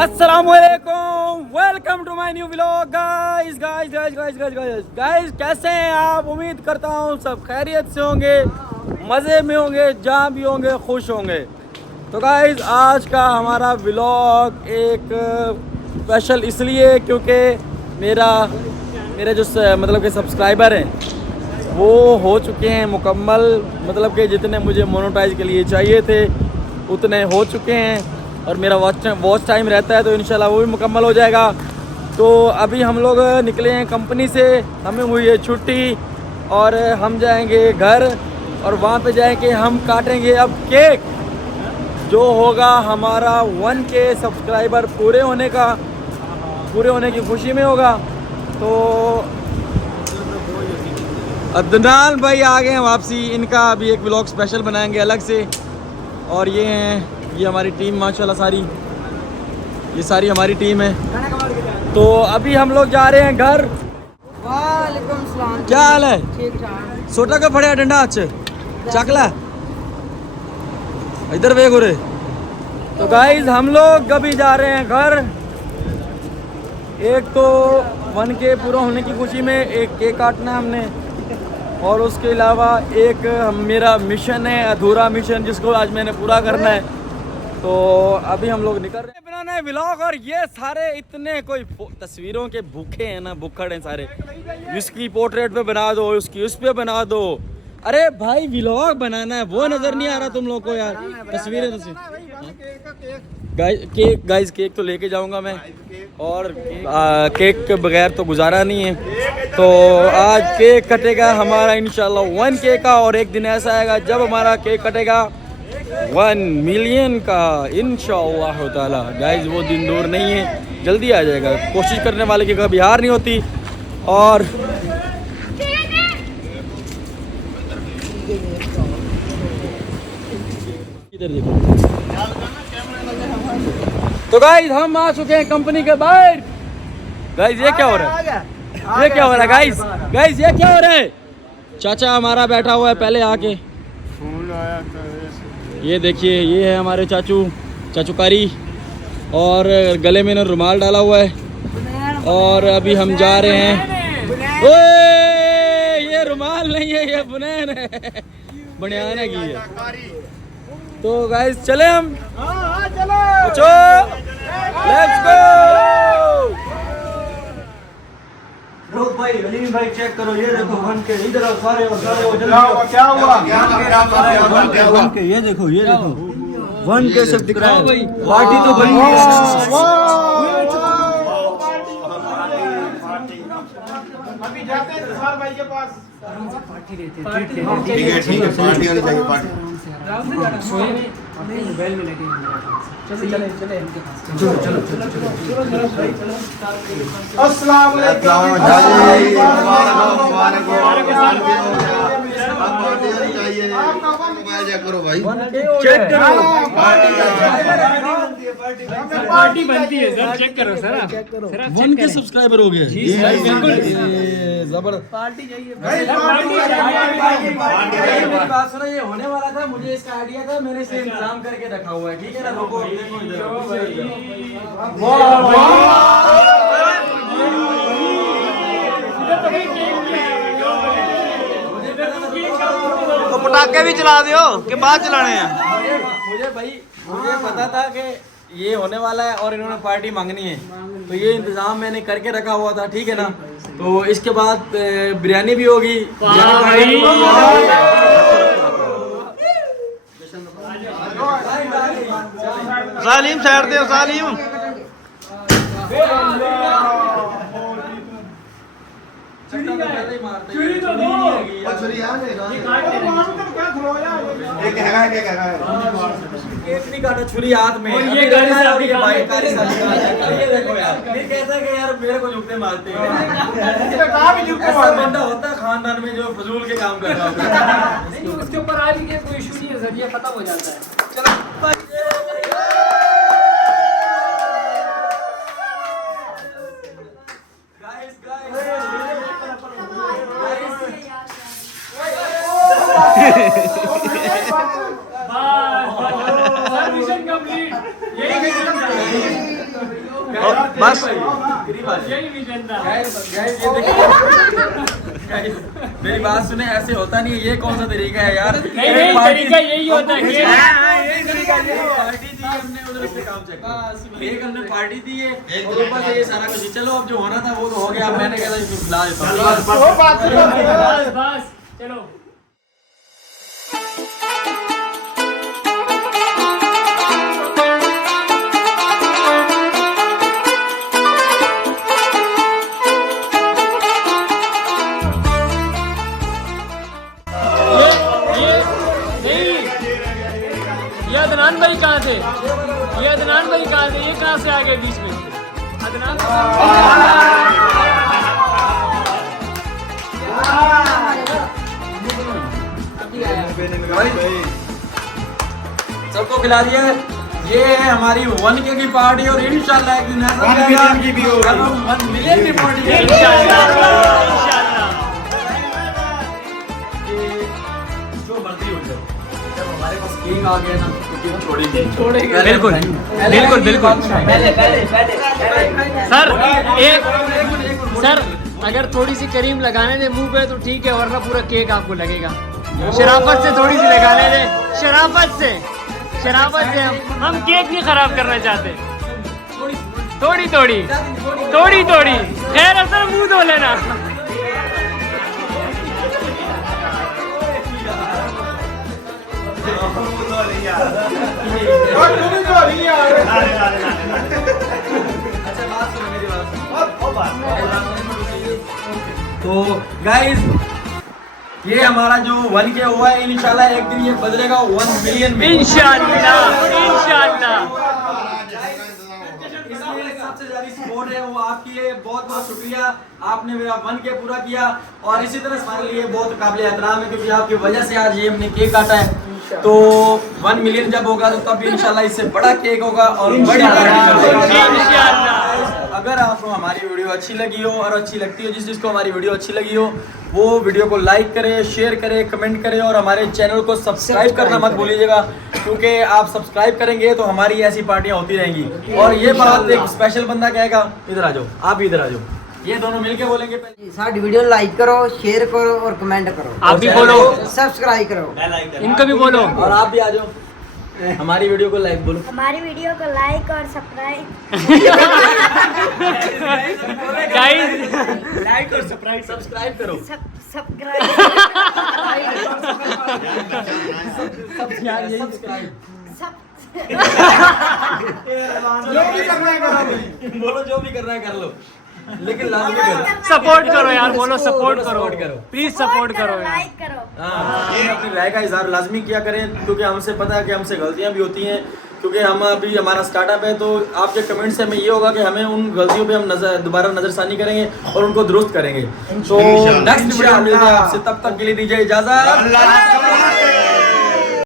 अस्सलामुअलैकुम, welcome to my new vlog. Guys कैसे हैं आप? उम्मीद करता हूँ सब खैरियत से होंगे, मज़े में होंगे, जहाँ भी होंगे खुश होंगे। तो गाइस आज का हमारा व्लॉग एक स्पेशल इसलिए क्योंकि मेरे जो मतलब के सब्सक्राइबर हैं वो हो चुके हैं मुकम्मल, मतलब कि जितने मुझे मोनेटाइज के लिए चाहिए थे उतने हो चुके हैं और मेरा वॉच टाइम रहता है तो इंशाल्लाह वो भी मुकम्मल हो जाएगा। तो अभी हम लोग निकले हैं कंपनी से, हमें हुई है छुट्टी और हम जाएंगे घर और वहाँ पे जाएंगे हम काटेंगे अब केक जो होगा हमारा 1K सब्सक्राइबर पूरे होने की खुशी में होगा। तो अदनान भाई आ गए हैं वापसी, इनका अभी एक व्लॉग स्पेशल बनाएंगे अलग से। और ये हमारी टीम माशाल्लाह ये सारी हमारी टीम है। तो अभी हम लोग जा रहे हैं घर। वालेकुम सलाम। क्या हाल है? ठीक ठाक। सोटा का फड़िया डंडा अच्छे चकला इधर वे गोरे। तो गाइज हम लोग अभी जा रहे हैं घर। एक तो 1K पूरा होने की खुशी में एक केक काटना है हमने, और उसके अलावा एक मेरा मिशन है, अधूरा मिशन, जिसको आज मैंने पूरा करना है। तो अभी हम लोग निकल रहे हैं बनाना है व्लॉग। और ये सारे इतने कोई तस्वीरों के भूखे हैं ना, भूखड़ हैं सारे। इसकी पोर्ट्रेट पे बना दो, उसकी उस पे बना दो। अरे भाई व्लॉग बनाना है, वो नजर नहीं आ रहा तुम लोग को यार। तस्वीरें गाइस केक तो लेके जाऊंगा मैं, और केक के बगैर तो गुजारा नहीं है। तो आज केक कटेगा हमारा इंशाल्लाह 1K का, और एक दिन ऐसा आएगा जब हमारा केक कटेगा 1 मिलियन का इंशाअल्लाह ताला। गाइस वो दिन दूर नहीं है, जल्दी आ जाएगा। कोशिश करने वाले की कभी हार नहीं होती। और इधर देखो। तो गाइस हम आ चुके हैं कंपनी के बाहर। गाइस ये क्या हो रहा है? ये क्या हो रहा है गाइस? गाइस ये क्या हो रहा है? चाचा हमारा बैठा हुआ है पहले आके। ये देखिए, ये है हमारे चाचूकारी, और गले में रुमाल डाला हुआ है। और अभी हम जा रहे हैं। ओए ये रुमाल नहीं है, ये बुनैन है, बनियान है की है। तो गाइस चले हम। चलो लेट्स गो। रोक भाई, अलीम भाई चेक करो, ये देखो 1K। इधर आओ सारे क्या हुआ? 1K ये देखो 1K सब्सक्राइब। पार्टी तो बनी है। अभी जाते हैं सर भाई के पास, पार्टी देते हैं। ठीक है पार्टी होनी चाहिए। पार्टी सोए में मोबाइल में लगे हैं। चले अस्सलाम वालेकुम। करो भाई, चेक करो पार्टी बनती है सर। चेक करो सर, 1K सब्सक्राइबर हो गए। बिल्कुल जबरदस्त पार्टी चाहिए। मेरी बात सुनो, ये होने वाला था, मुझे इसका आइडिया था, मैंने इसे इंतजाम करके रखा हुआ है। ठीक है ना? लोगों तो पटाखे भी चला दियो कि बाद चलाने हैं? मुझे पता था कि ये होने वाला है और इन्होंने पार्टी मांगनी है, तो ये इंतजाम मैंने करके रखा हुआ था। ठीक है ना? तो इसके बाद बिरयानी भी होगी। सालिम साइड दे, सालिम छुरी हाथ में, ये गाड़ी से आपकी बाइक का ये देखो यार, ये कहता है कि यार मेरे को जूते मारते हैं। ऐसा बंदा होता है खानदान में जो फजूल के काम कर रहा होता है। उसके ऊपर आ भी गया, कोई इशू नहीं है सर, ये खत्म हो जाता है। चलो बस मेरी बात सुने, ऐसे होता नहीं है। ये कौन सा तरीका है यार? नहीं, तरीका यही होता है कि पार्टी दी हमने, उधर से काम चेक एक हमने पार्टी दी है और ऊपर से ये सारा कुछ। चलो अब जो होना था वो तो हो गया। अब मैंने कहा था इसको खिला देता हूं। बस चलो। ये अदनान भाई कहाँ थे? ये अदनान भाई कहाँ थे? ये कहाँ से आ गए बीच में? अदनान सबको खिला दिया है। ये है हमारी 1K की पार्टी और इंशाल्लाह की 1 मिलियन की पार्टी है। जो मर्जी हो जाए, जब हमारे पास केक आ गया ना तो केक छोड़ेंगे। बिल्कुल बिल्कुल बिल्कुल। सर सर अगर थोड़ी सी करीम लगाने दे मुंह पे तो ठीक है, वरना पूरा केक आपको लगेगा। शराफत से थोड़ी सी लगाने दे, शराफत से हम केक नहीं खराब करना चाहते। थोड़ी थोड़ी खैर असर मुंह धो लेना। तो गाइस ये हमारा जो 1K हुआ है, इंशाल्लाह एक दिन ये बदलेगा 1 मिलियन में। इंशाल्लाह। इसलिए सबसे ज्यादा सपोर्ट है वो आपकी है। बहुत बहुत शुक्रिया, आपने मेरा 1K पूरा किया और इसी तरह हमारे लिए बहुत काबिल एहतराम है क्योंकि आपकी वजह से आज ये हमने केक काटा है। तो 1 मिलियन जब होगा तो तब इंशाल्लाह इससे बड़ा केक होगा और बड़ी इंशाल्लाह। अगर आपको हमारी वीडियो अच्छी लगी हो और अच्छी लगती हो, जिसको हमारी वीडियो अच्छी लगी हो वो वीडियो को लाइक करे, शेयर करे, कमेंट करे और हमारे चैनल को सब्सक्राइब करना मत भूलिएगा क्योंकि आप सब्सक्राइब करेंगे तो हमारी ऐसी पार्टियां होती रहेंगी। और ये बात एक स्पेशल बंदा कहेगा, इधर आ जाओ, आप भी इधर आ जाओ, ये दोनों मिलके बोलेंगे। सारी वीडियो लाइक करो, शेयर करो और कमेंट करो। आप भी बोलो, सब्सक्राइब करो, इनको भी बोलो और आप भी आ जाओ, हमारी वीडियो को लाइक बोलो। हमारी वीडियो को लाइक और सब्सक्राइब गाइस। लाइक और सब्सक्राइब करो। सब्सक्राइब बोलो जो भी करना है कर लो, लेकिन लाजमी करो। सपोर्ट करो यार, बोलो सपोर्ट करो, प्लीज सपोर्ट करो यार। लाइक करो। हाँ, अपनी राय का इजहार लाजमी किया करें क्योंकि हमसे पता है कि हमसे गलतियां भी होती हैं क्योंकि हम अभी हमारा स्टार्टअप है। तो आपके कमेंट से हमें ये होगा कि हमें उन गलतियों पे हम दोबारा नजरसानी करेंगे और उनको दुरुस्त करेंगे। तो नेक्स्ट वीडियो में मिलते हैं आपसे, तब तक के लिए दीजिए इजाजत।